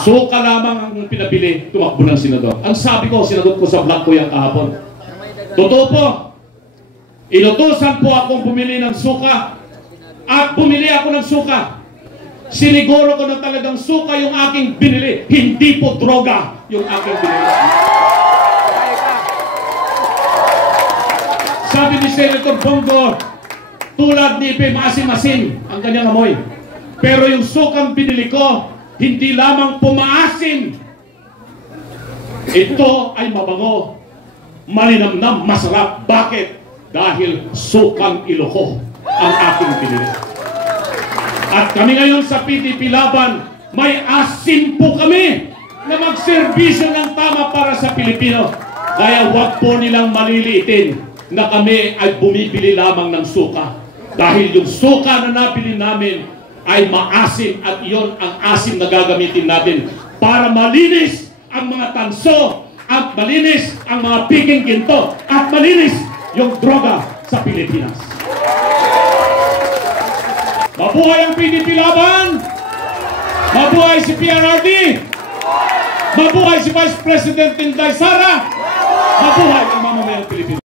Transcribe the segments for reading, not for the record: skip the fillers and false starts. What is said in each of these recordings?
Suka lamang ang pinabili, tumakbo ng senador. Ang sabi ko, sinagot ko sa vlog ko yung kahapon. Totoo po, inutusan po akong bumili ng suka at bumili ako ng suka. Siniguro ko na talagang suka yung aking binili, hindi po droga yung aking binili. Sabi ni Senator Bongo, tulad ni Ipe, maasim-asim ang kanyang amoy. Pero yung sukang binili ko, hindi lamang pumaasim. Ito ay mabango, malinamnam, masarap. Bakit? Dahil sukang Ilocos ang aking binili. At kami ngayon sa PDP Laban, may asim po kami na magserbisyo ng tama para sa Pilipino. Kaya huwag po nilang maliliitin na kami ay bumibili lamang ng suka. Dahil yung suka na nabili namin ay maasim at iyon ang asim na gagamitin natin para malinis ang mga tanso at malinis ang mga piking ginto at malinis yung droga sa Pilipinas. Mabuhay ang PDP Laban! Mabuhay si PRRD! Mabuhay si Vice President Inday Sara! Mabuhay ang mamamayang Pilipinas!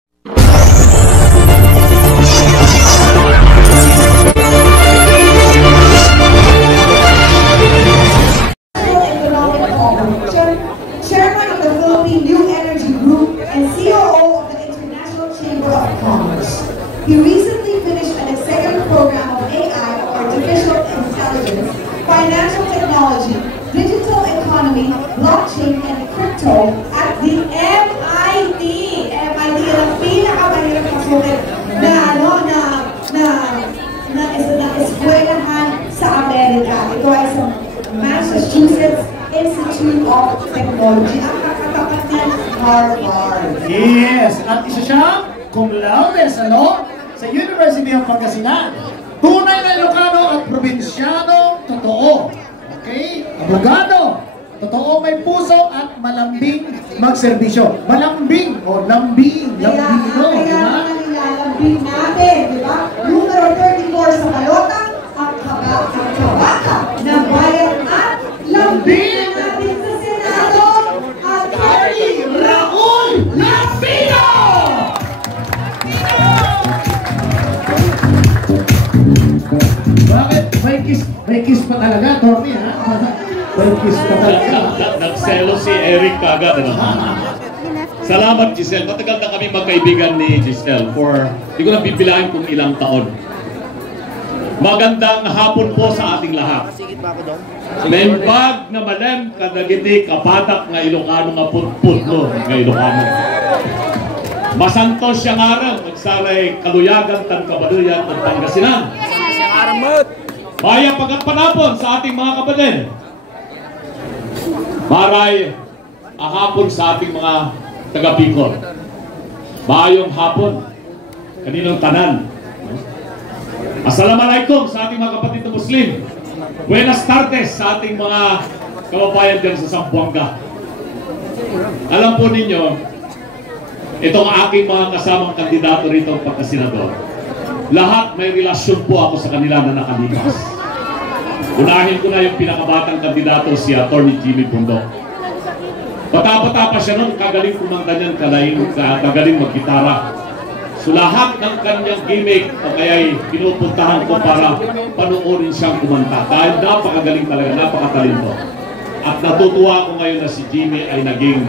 Chairman of the Philippine New Energy Group and COO of the International Chamber of Commerce. He recently finished an executive program of AI, artificial intelligence, financial technology, digital economy, blockchain, and crypto at the MIT. MIT ang pinakamahirap na sulit na eskwelahan sa Amerika. Ito ay sa Massachusetts Institute of Technology, ang kakatapat ng Harvard. Yes, at isa siyang cum laude sa University of Pangasinan. Tunay na Ilocano at probinsyano, totoo. Okay? Abogado, totoo, may puso at malambing magserbisyo. Malambing o lambing, di ba? Kaya nilalambing natin, di ba? Numero 34 sa balota, ang kabaka ng bayan at lambing natin sa Senado, Atty. Raul Lapino! Bakit? May kiss pa talaga, Torny, ha? May kiss pa talaga. Nagselo si Eric kagad. Salamat, Giselle. Matagal na kami magkaibigan ni Giselle for, hindi ko na bibilahin kung ilang taon. Magandang hapon po sa ating lahat. Naimbag na malem, kadagiti, kapatak nga Ilocano nga putput mo nga Ilocano. Masantos siyang araw, magsaray kaluyagan, tangkabaluyan, at Pangasinan. Maya pagkapanapon sa ating mga kapatid. Maray ahapon sa ating mga taga-Bicol. Mayong hapon, kaninong tanan. Assalamualaikum sa ating mga kapatid na Muslim. Buenas tardes sa ating mga kababayan dyan sa Zamboanga. Alam po ninyo, itong aking mga kasamang kandidato rito pagkasenador, lahat may relasyon po ako sa kanila na nakalipas. Unahin ko na yung pinakabatang kandidato, si Atty. Jimmy Bundok. Bata-bata pa siya nun, kagaling kumanta niyan, kagaling mag-gitara. So lahat ng kanyang gimmick o kaya'y pinupuntahan ko para panoorin siyang kumanta. Dahil napakagaling talaga, napakatalento. At natutuwa ko ngayon na si Jimmy ay naging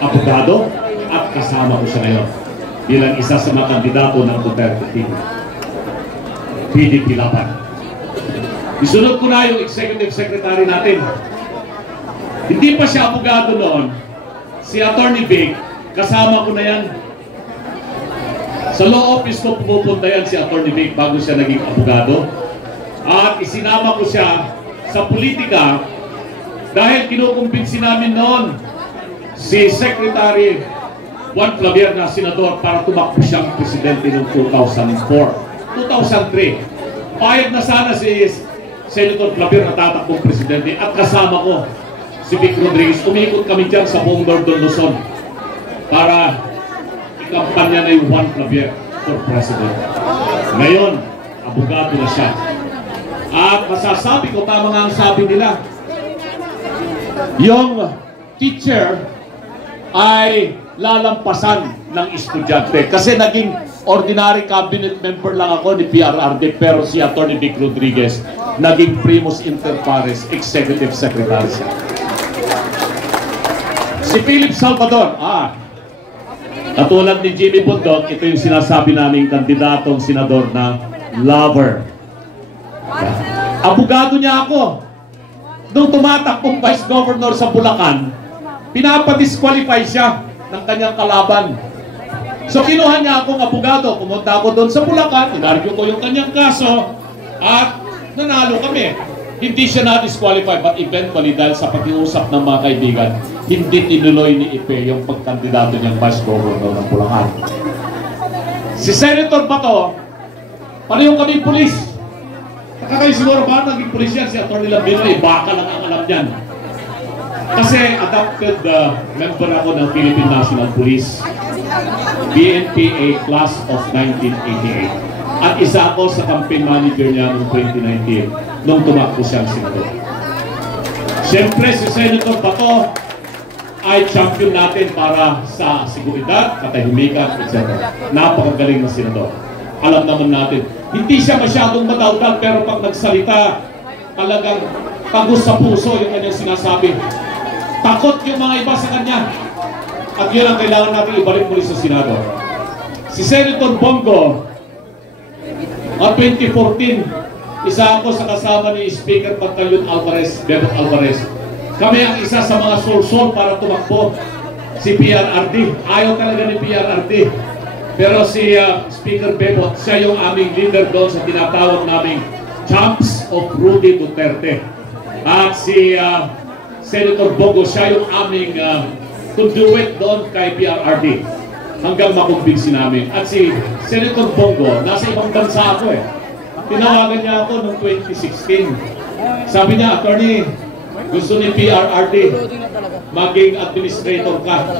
abogado at kasama ko siya ngayon bilang isa sa mga kandidato ng Duterte team. PDP Laban. Isunod ko na yung executive secretary natin. Hindi pa siya abogado noon. Si Atty. Vic, kasama ko na yan. Sa law office ko pumupunta yan si Atty. Vic bago siya naging abogado. At isinama ko siya sa politika dahil kinukumbinsi namin noon si Secretary Juan Clavier na senador para tumakbo siyang presidente noong 2004. 2003. Payag na sana si Senator Clavier na tatakbong presidente at kasama ko si Vic Rodriguez. Umikot kami dyan sa buong Northern Luzon para ikampanya na yung Juan Clavier for president. Ngayon, abogado na siya. At masasabi ko, tama nga ang sabi nila, yung teacher ay lalampasan ng estudyante. Kasi naging ordinary cabinet member lang ako ni PRRD, pero si Atty. Vic Rodriguez naging primus inter pares executive secretary. Si Philip Salvador, katulad ni Jimmy Bundok, ito yung sinasabi naming kandidatong senador na lover. Abogado niya ako. Nung tumatakbong vice governor sa Bulacan, pinapadisqualify siya ng kanyang kalaban. So kinuha niya akong abogado, pumunta ako doon sa Bulacan, inargue ko yung kanyang kaso, at nanalo kami. Hindi siya na-disqualify, but eventually dahil sa pag-iusap ng mga kaibigan, hindi tinuloy ni Ipe yung pagkandidato niyang vice governor ng Bulacan. Si Senator Bato, parehong kami pulis. Kayo siguro ba naging pulis yan? Si Atty. Lambino, baka lang ang alam niyan. Kasi adopted member ako ng Philippine National Police, BNPA class of 1988. At isa ako sa campaign manager niya noong 2019 nung tumakbo siyang senador. Siyempre si Senator Bato ay champion natin para sa seguridad, katahimikan, etc. Napakagaling na senador. Alam naman natin, hindi siya masyadong matawag, pero pag nagsalita, talagang tagos sa puso yung kanyang sinasabi. Takot yung mga iba sa kanya. At yun ang kailangan natin ibalik muli sa Senado. Si Senator Bongo, at 2014, isa ako sa kasama ni Speaker Pantaleon Alvarez, Bebot Alvarez. Kami ang isa sa mga sol-sol para tumakbo si PRRD. Ayaw talaga ni PRRD. Pero si Speaker Bebot, siya yung aming leader doon sa tinatawag naming Champs of Rudy Duterte. At si Senator Bongo, siya yung aming conduit doon kay PRRD hanggang makumbinsi namin. At si Senator Bongo, nasa ibang bansa ako eh. Tinawagan niya ako noong 2016. Sabi niya, Attorney, gusto ni PRRD maging administrator ka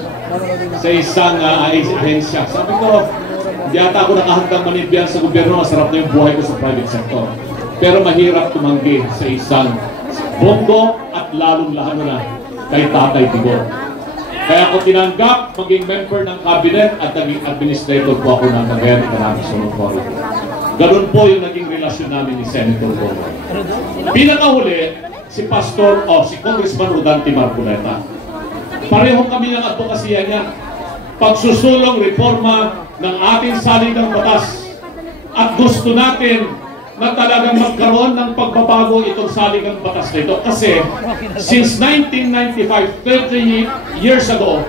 sa isang ahensya. Sabi ko, hindi ata ako nakahandang manibyan sa gobyerno, masarap na yung buhay ko sa private sector. Pero mahirap tumanggi sa isang Bongo at lalong-lalo na kay Tatay Digong. Kaya ako tinanggap maging member ng cabinet at naging administrator po ako ng Cagayan de Oro. Ganun po yung naging relasyon namin ni Senator Bongo. Pinakahuli, si Congressman Rodante Marcoleta. Pareho kami ng advokasya niya. Pagsusulong reforma ng ating saligang batas. At gusto natin na talagang magkaroon ng pagbabago itong saligang batas nito. Kasi since 1995, 30 years ago,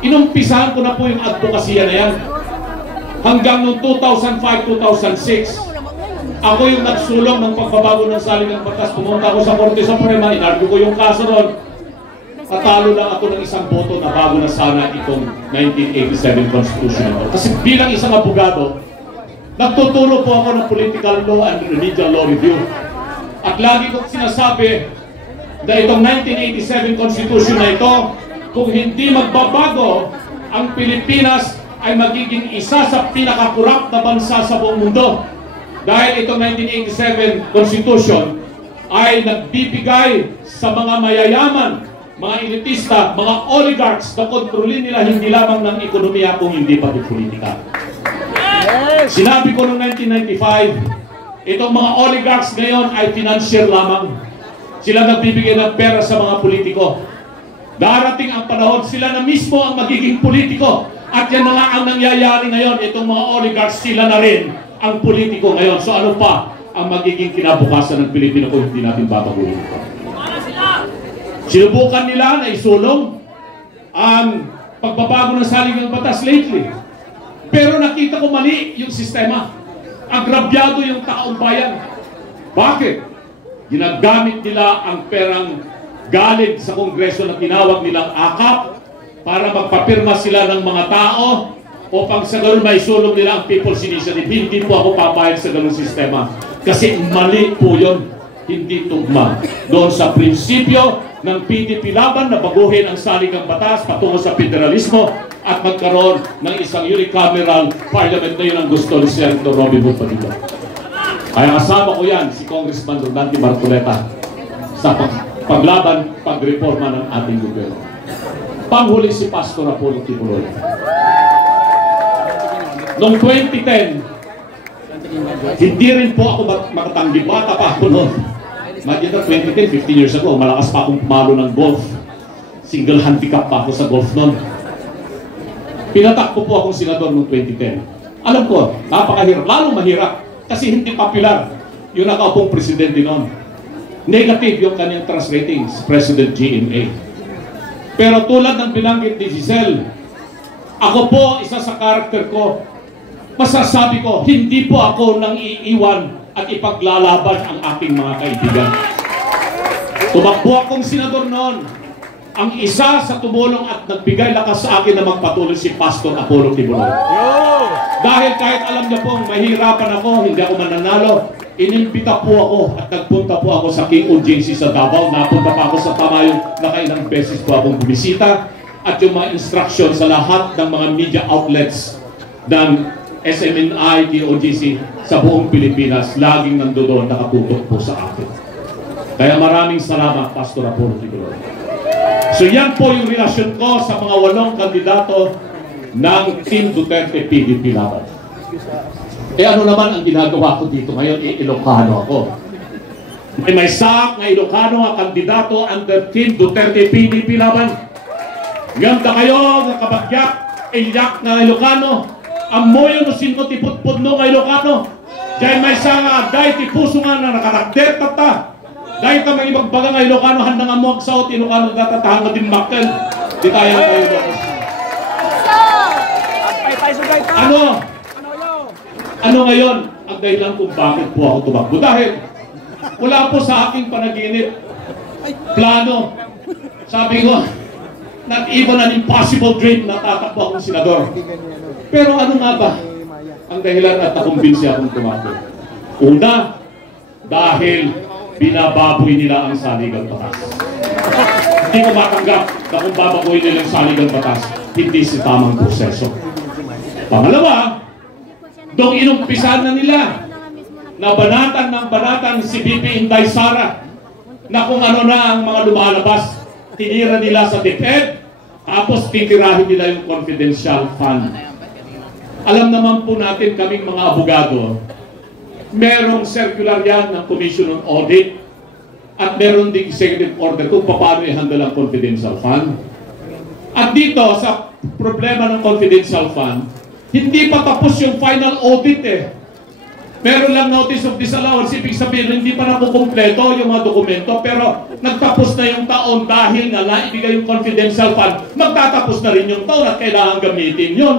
inumpisahan ko na po yung advokasya na yan. Hanggang noong 2005-2006, ako yung nagsulong ng pagbabago ng saligang batas. Pumunta ako sa Korte Suprema, inargue ko yung kaso ron. Patalo lang ako ng isang boto na bago na sana itong 1987 Constitution. Kasi bilang isang abogado, nagtuturo po ako ng political law and remedial law review. At lagi kong sinasabi na itong 1987 Constitution na ito, kung hindi magbabago, ang Pilipinas ay magiging isa sa pinakakurap na bansa sa buong mundo. Dahil itong 1987 Constitution ay nagbibigay sa mga mayayaman, mga elitista, mga oligarchs na kontrolin nila hindi lamang ng ekonomiya kung hindi pati politika. Sinabi ko noong 1995, itong mga oligarchs ngayon ay financier lamang. Sila nagbibigay ng pera sa mga politiko. Darating ang panahon, sila na mismo ang magiging politiko. At yan na nga ang nangyayari ngayon. Itong mga oligarchs, sila na rin ang politiko ngayon. So ano pa ang magiging kinabukasan ng Pilipino kung hindi natin babaguhin ito? Sinubukan nila na isulong ang pagbabago ng saligang batas lately. Pero nakita ko mali yung sistema. Agrabyado yung taong bayan. Bakit? Ginagamit nila ang perang galing sa Kongreso na tinawag nilang AKAP para magpapirma sila ng mga tao upang sa ganun may sulong nila ang People's Initiative. Hindi po ako papayag sa ganun sistema. Kasi mali po yun. Hindi tugma doon sa prinsipyo ng PDP laban na baguhin ang saligang batas patungo sa federalismo at magkaroon ng isang unicameral parliament na yun ang gusto ni Senator Robin Hood Padilla. Kaya kasama ko yan si Congressman Rodante Marcoleta sa paglaban, pagreforma ng ating gobyerno. Panghuli si Pastor Apollo Kibuloy. Noong 2010, hindi rin po ako makatanggi. Bata pa ako noon. Imagine na 2010, 15 years ago, malakas pa akong pumalo ng golf. Single handicap pa ako sa golf noon. Pinatakbo po akong senador noong 2010. Alam ko, napakahirap, lalong mahirap. Kasi hindi popular yung nakaupong presidente noon. Negative yung kanyang trust ratings, President GMA. Pero tulad ng binanggit ni Giselle, ako po, isa sa karakter ko, masasabi ko, hindi po ako nang iiwan at ipaglalaban ang aking mga kaibigan. Tumakbo akong senador noon. Ang isa sa tumulong at nagbigay lakas sa akin na magpatuloy si Pastor Apollo Kibuloy. Dahil kahit alam niya pong mahirapan ako, hindi ako mananalo, inimbita po ako at nagpunta po ako sa King Audiency sa Davao. Napunta pa ako sa Tamayon, nakailang beses po akong bumisita. At yung mga instruction sa lahat ng mga media outlets ng SMNI, King Audiency sa buong Pilipinas, laging nandoon nakatutok po sa akin. Kaya maraming salamat, Pastor Apollo Kibuloy. So yan po yung relasyon ko sa mga 8 kandidato ng Team Duterte PDP Laban. Ano naman ang ginagawa ko dito ngayon? Ilocano ako. May sak na Ilocano ang kandidato under Team Duterte PDP Laban. Ganda kayo, nakabagyak, ilyak na Ilocano. Amoy no sinto tipot-podno nga Ilocano. Diyan may sanga, dahil tipuso nga na nakarakter tata. Dahil ka may ibagbaga nga Ilocano, handang amuag sa Ilocano datatahan na din makkel. Di tayo na kayo Ilocano. Ano ngayon ang dahilan kung bakit po ako tumakbo? Dahil wala po sa aking panaginip plano. Sabi ko, not even an impossible dream na tatakbo akong senador. Pero ano nga ba ang dahilan at nakumbinsi akong tumakbo? Una, dahil binababoy nila ang saligang batas. Hindi ko matanggap na kung babagoy nila ang saligang batas, hindi si tamang proseso. Pangalawa, doong inumpisan na nila na banatan ng banatan si BP Inday Sara na kung ano na ang mga lumalabas, tinira nila sa DepEd, tapos titirahin nila yung confidential fund. Alam naman po natin kaming mga abogado, merong circular yan ng Commission on Audit at meron ding executive order kung paano i-handle ang confidential fund. At dito, sa problema ng confidential fund, hindi pa tapos yung final audit eh. Meron lang notice of disallowance, ibig sabihin hindi pa nakukumpleto yung mga dokumento, pero nagtapos na yung taon dahil nga naibigay yung confidential fund, magtatapos na rin yung taon at kailangan gamitin yun.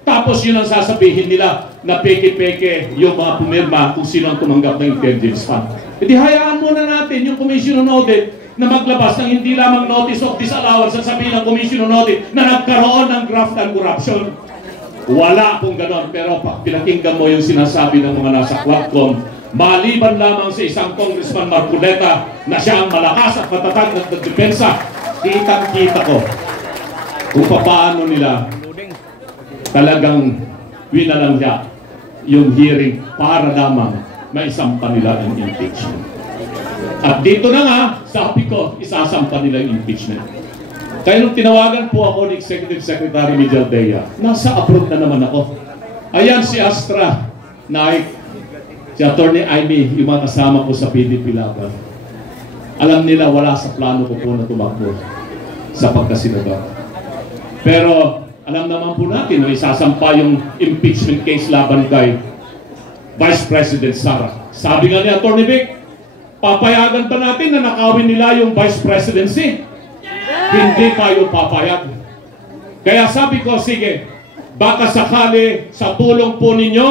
Tapos yun ang sasabihin nila na peke-peke yung mga pumirma kung sino ang tumanggap ng intelligence fund. E di hayaan muna natin yung Commission on Audit na maglabas ng hindi lamang notice of disallowance at sabihin ng Commission on Audit na nagkaroon ng graft and corruption. Wala pong ganon. Pero pag pinakinggan mo yung sinasabi ng mga nasa Quadcom, maliban lamang sa isang Congressman Marcoleta na siya ang malakas at matatag na depensa, kitang-kita ko kung paano nila talagang winalangya yung hearing para lamang maisampa nila ang impeachment. At dito na nga, sabi ko, isasampa nila yung impeachment. Kaya nung tinawagan po ako ni Executive Secretary Miguel Dea, nasa abroad na naman ako. Ayan si Astra, Naik, si Attorney Amy, yung mga kasama ko sa PDP Laban. Alam nila wala sa plano ko po na tumakbo sa pagkasenador. Pero alam naman po natin na isasampa yung impeachment case laban kay Vice President Sara. Sabi nga ni Atty. Vic, papayagan pa natin na nakawin nila yung Vice Presidency. Hindi tayo papayag. Kaya sabi ko, sige, baka sakali sa tulong po ninyo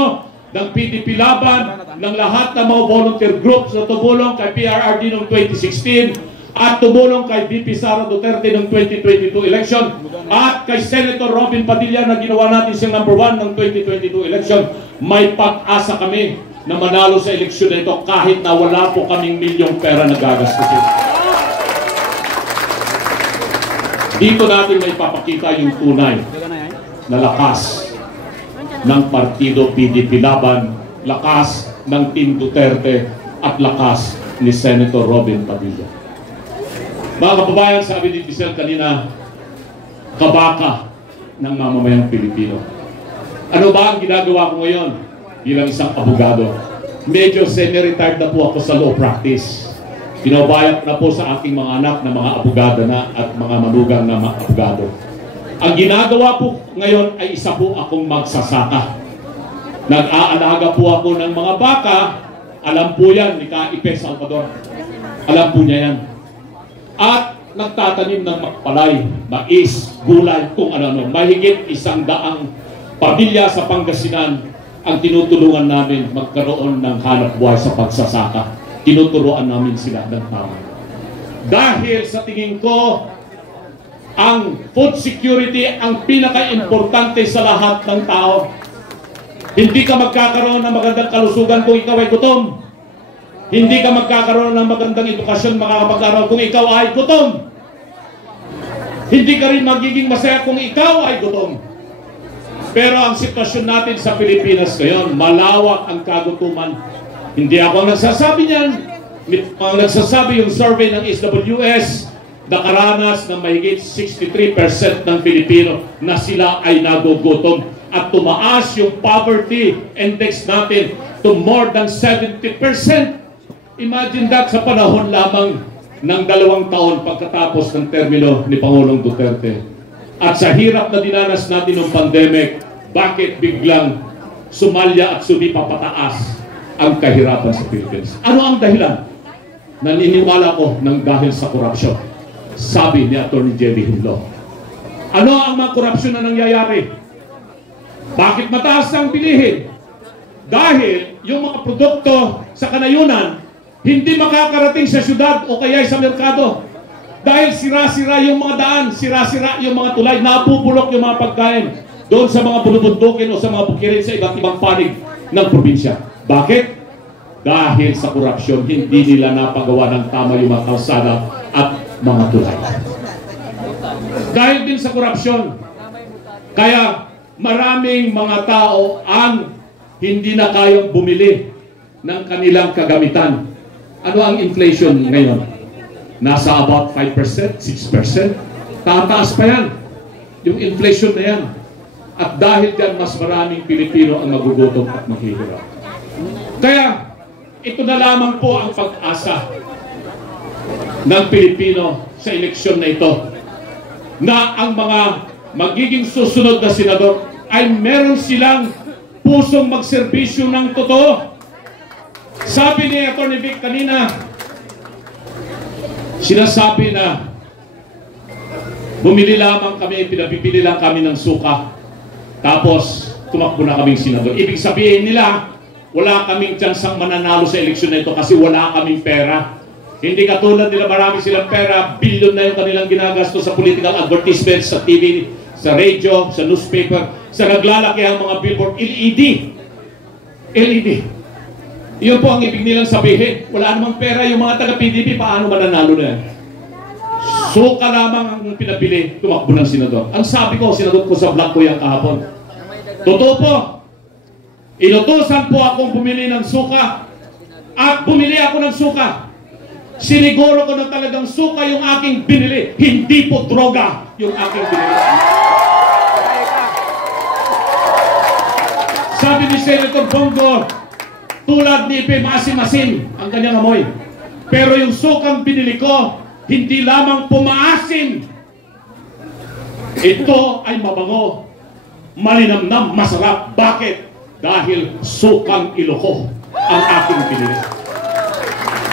ng PDP Laban, ng lahat ng mga volunteer groups na tumulong kay PRRD noong 2016, at tumulong kay VP Sara Duterte ng 2022 election, at kay Senator Robin Padilla na ginawa natin siyang #1 ng 2022 election, may pag-asa kami na manalo sa eleksyon na ito kahit na wala po kaming milyong pera na gagastusin. Dito natin may papakita yung tunay na lakas ng Partido PDP Laban, lakas ng Team Duterte at lakas ni Senator Robin Padilla. Mga kababayan, sabi ni Giselle kanina, kabaka ng mamamayang Pilipino. Ano ba ang ginagawa ko ngayon bilang isang abogado? Medyo semi-retired na po ako sa law practice. Pinabayad na po sa aking mga anak na mga abogado na at mga manugang na mga abogado. Ang ginagawa po ngayon ay isa po akong magsasaka. Nag-aalaga po ako ng mga baka. Alam po yan ni Ka-Ipe Salvador. Alam po niya yan. At nagtatanim ng palay, mais, gulay, kung ano-ano. Mahigit 100 pamilya sa Pangasinan ang tinutulungan namin magkaroon ng hanap buhay sa pagsasaka. Tinuturuan namin sila ng tama. Dahil sa tingin ko, ang food security ang pinaka-importante sa lahat ng tao. Hindi ka magkakaroon ng magandang kalusugan kung ikaw ay gutom. Hindi ka magkakaroon ng magandang edukasyon makakapag-aral kung ikaw ay gutom. Hindi ka rin magiging masaya kung ikaw ay gutom. Pero ang sitwasyon natin sa Pilipinas ngayon, malawak ang kagutuman. Hindi ako ang nagsasabi niyan. Ang nagsasabi yung survey ng SWS, nakaranas ng mahigit 63% ng Pilipino na sila ay nagugutom. At tumaas yung poverty index natin to more than 70%. Imagine that sa panahon lamang ng 2 taon pagkatapos ng termino ni Pangulong Duterte. At sa hirap na dinanas natin ng pandemic, bakit biglang sumalya at sumipa pataas ang kahirapan sa Philippines? Ano ang dahilan? Naniniwala ko ng dahil sa korupsyon. Sabi ni Atty. Jelly Hinlo. Ano ang mga korupsyon na nangyayari? Bakit mataas ang bilihin? Dahil yung mga produkto sa kanayunan hindi makakarating sa syudad o kaya sa merkado. Dahil sira-sira yung mga daan, sira-sira yung mga tulay, napupulok yung mga pagkain doon sa mga bulubundukin o sa mga bukirin sa iba't ibang panig ng probinsya. Bakit? Dahil sa korupsyon, hindi nila napagawa ng tama yung mga kalsada at mga tulay. Dahil din sa korupsyon, kaya maraming mga tao ang hindi na kayang bumili ng kanilang kagamitan. Ano ang inflation ngayon? Nasa about 5%, 6%. Tataas pa yan. Yung inflation na yan. At dahil dyan, mas maraming Pilipino ang magugutom at maghihirap. Kaya, ito na lamang po ang pag-asa ng Pilipino sa eleksyon na ito. Na ang mga magiging susunod na senador ay meron silang pusong magserbisyo ng totoo. Sabi ni Atty. Vic kanina, sinasabi na bumili lamang kami, pinabibili lang kami ng suka, tapos tumakbo na kaming senador. Ibig sabihin nila, wala kaming tsansang mananalo sa eleksyon na ito kasi wala kaming pera. Hindi katulad nila, marami silang pera, bilyon na yung kanilang ginagasto sa political advertisements, sa TV, sa radio, sa newspaper, sa naglalaki ang mga billboard, LED. Iyon po ang ibig nilang sabihin. Wala namang pera yung mga taga-PDP, paano mananalo na yan? Suka lamang ang pinabili, tumakbo ng senador. Ang sabi ko, sinadot ko sa vlog ko yung kahapon. Totoo po, inutusan po akong bumili ng suka at bumili ako ng suka. Siniguro ko na talagang suka yung aking binili, hindi po droga yung aking binili. Sabi ni Senator Bongo, tulad ni Ipe, maasim-asim ang kanyang amoy. Pero yung sukang binili ko, hindi lamang pumaasim. Ito ay mabango, malinamnam, masarap. Bakit? Dahil sukang Ilocos ang aking binili.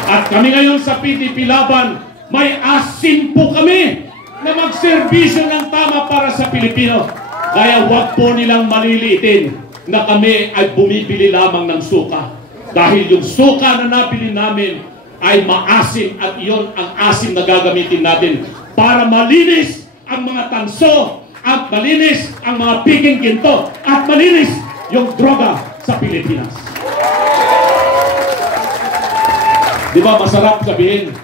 At kami ngayon sa PDP Laban, may asim po kami na magserbisyo ng tama para sa Pilipino. Kaya huwag po nilang maliliitin na kami ay bumibili lamang ng suka. Dahil yung suka na nabili namin ay maasim at iyon ang asim na gagamitin natin para malinis ang mga tanso at malinis ang mga piging ginto at malinis yung droga sa Pilipinas. Di ba masarap sabihin?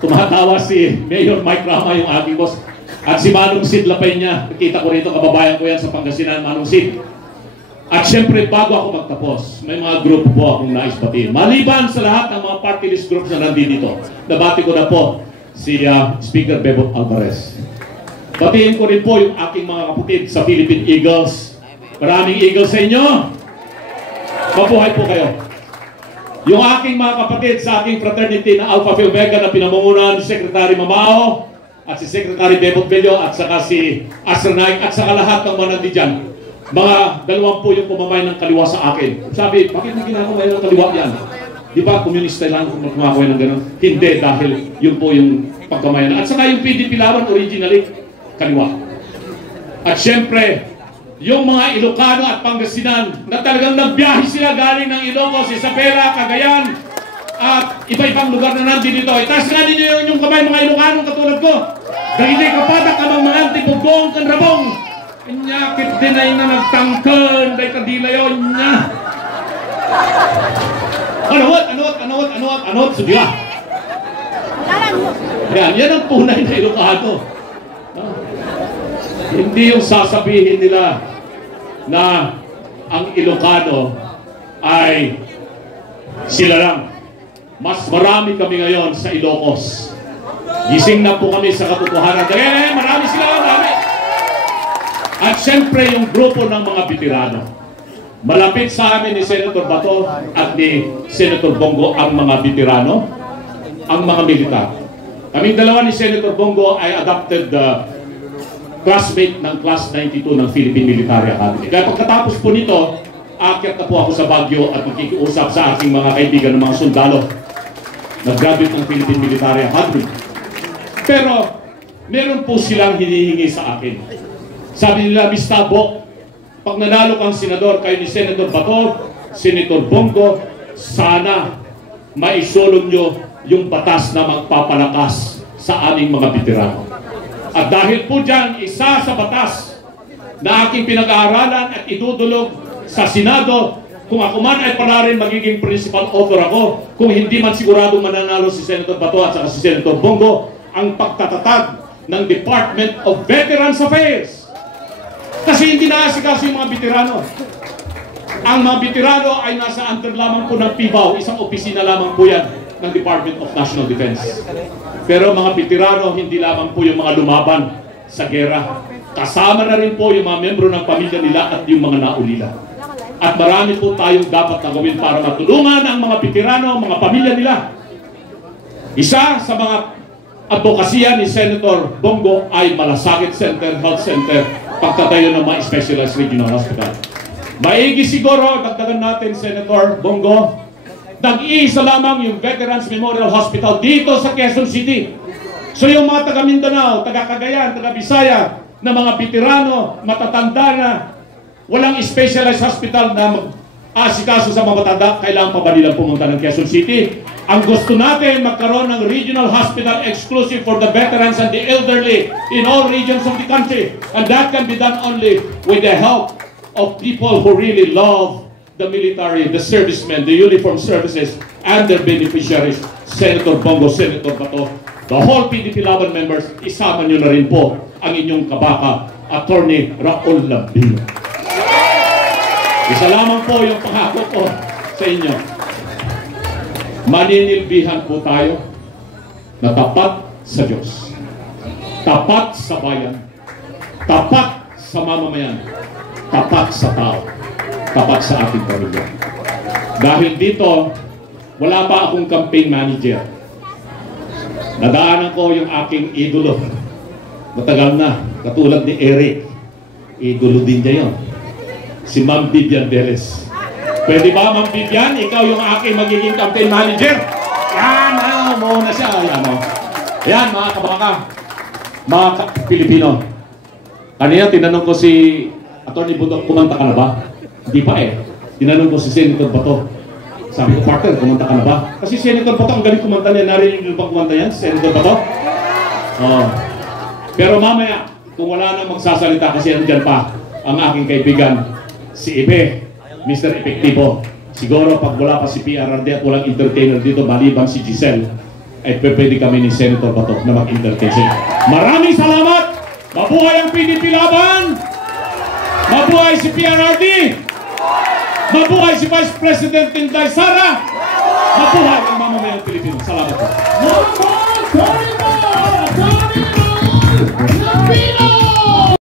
Tumatawa si Mayor Mike Rama, yung aking boss. At si Manong Sid Lapay niya. Nakita ko rito, kababayan ko yan sa Pangasinan, Manong Sid. At syempre, bago ako magtapos, may mga grupo po akong nais batiin. Maliban sa lahat ng mga party list groups na nandito, nabati ko na po si Speaker Bebot Alvarez. Batiin ko rin po yung aking mga kapatid sa Philippine Eagles. Maraming Eagles sa inyo. Mabuhay po kayo. Yung aking mga kapatid sa aking fraternity na Alpha Phi Omega na pinamumunan ni Secretary Mamao at si Secretary Bebot Bello at saka si Astronaut at saka lahat ng mga nandiyan. Mga dalawang po yung pumamay ng kaliwa sa akin. Sabi, bakit mo ginagawa ng kaliwa yan? Di ba, komunista lang kung kumakawa ng gano'n? Hindi, dahil yun po yung pagkamayan. At saka yung PDP Laban, originally, kaliwa. At syempre, yung mga Ilocano at Pangasinan na talagang nagbiyahe sila galing ng Ilocos, Isabela, Cagayan, at iba-ibang lugar na nandito dito. Itaas nga ninyo yung kamay mga Ilocano katulad ko. Dahil kapatak ka mga antipugong kanrabong. Inyakit din ay na nagtangkan, dahil kadila yun niya. Anot, sudiya. Yan ang tunay na Ilocano. Hindi yung sasabihin nila na ang Ilocano ay sila lang. Mas marami kami ngayon sa Ilocos. Gising na po kami sa katotohanan. Marami sila, marami. At siyempre yung grupo ng mga veterano. Malapit sa amin ni Senator Bato at ni Senator Bongo ang mga veterano, ang mga militar. Kaming dalawa ni Senator Bongo ay adopted classmate ng Class 92 ng Philippine Military Academy. Kaya pagkatapos po nito, aakyat na po ako sa Baguio at magkikiusap sa aking mga kaibigan ng mga sundalo na graduate ng Philippine Military Academy. Pero meron po silang hinihingi sa akin. Sabi nila, Mr. Bok, pag nanalo kang senador kayo ni Senator Bato, Senator Bongo, sana maisulong nyo yung batas na magpapalakas sa aming mga veterano. At dahil po dyan, isa sa batas na aking pinag-aaralan at idudulog sa Senado, kung ako man ay pala rin magiging principal author ako, kung hindi man sigurado mananalo si Senator Bato at saka si Senator Bongo, ang pagtatatag ng Department of Veterans Affairs. Kasi hindi naasikaso yung mga veterano. Ang mga veterano ay nasa under lamang po ng PIBAW, isang opisina lamang po yan ng Department of National Defense. Pero mga veterano, hindi lamang po yung mga lumaban sa gera. Kasama na rin po yung mga membro ng pamilya nila at yung mga naulila. At marami po tayong dapat na gawin para matulungan ang mga veterano, mga pamilya nila. Isa sa mga advokasya ni Senator Bongo ay Malasakit Center, Health Center, pagtatayo ng mga specialized regional hospital. Maigi siguro, dagdagan natin, Senator Bongo, nag-iisa lamang yung Veterans Memorial Hospital dito sa Quezon City. So yung mga taga Mindanao, taga Cagayan, taga Bisaya, na mga veterano, matatanda na, walang specialized hospital na mag-asikaso sa mga matanda, kailangan pa ba nilang pumunta ng Quezon City? Ang gusto natin, magkaroon ng regional hospital exclusive for the veterans and the elderly in all regions of the country. And that can be done only with the help of people who really love the military, the servicemen, the uniform services, and their beneficiaries. Senator Bongo, Senator Bato, the whole PDP Laban members, isama nyo na rin po ang inyong kabaka, Attorney Raul Labino. Isa lamang po yung pangako ko sa inyo. Maninilbihan po tayo na tapat sa Diyos, tapat sa bayan, tapat sa mamamayan, tapat sa tao, tapat sa ating pamilya. Dahil dito, wala pa akong campaign manager. Nadaanan ko yung aking idolo. Matagal na, katulad ni Eric. Idolo din niya yun. Si Ma'am Vivian Velez. Pwede ba, Ma'am Vivian? Ikaw yung aking magiging campaign manager? Yan, muna siya. Yan, mga kabaka, mga Pilipino. Kanina, tinanong ko si Atty. Budok, kumanta ka na ba? Hindi pa eh. Tinanong ko si Senator Bato. Sabi ko, partner, kumanta ka na ba? Kasi Senator Bato, ang galing kumanta niya. Narinig niyo bang kumanta yan, Senator Bato? Oh. Pero mamaya, kung wala nang magsasalita kasi andyan pa ang aking kaibigan, si Ibe, Mr. Epektibo. Siguro pag wala pa si PRRD at walang entertainer dito, maliban si Giselle, ay pwede kami ni Senator Bato na mag-entertain. Maraming salamat! Mabuhay ang PDP Laban! Mabuhay si PRRD! Mabuhay si Vice President Inday Sara! Mabuhay ang mamamayang Pilipino. Salamat po. Pinoy!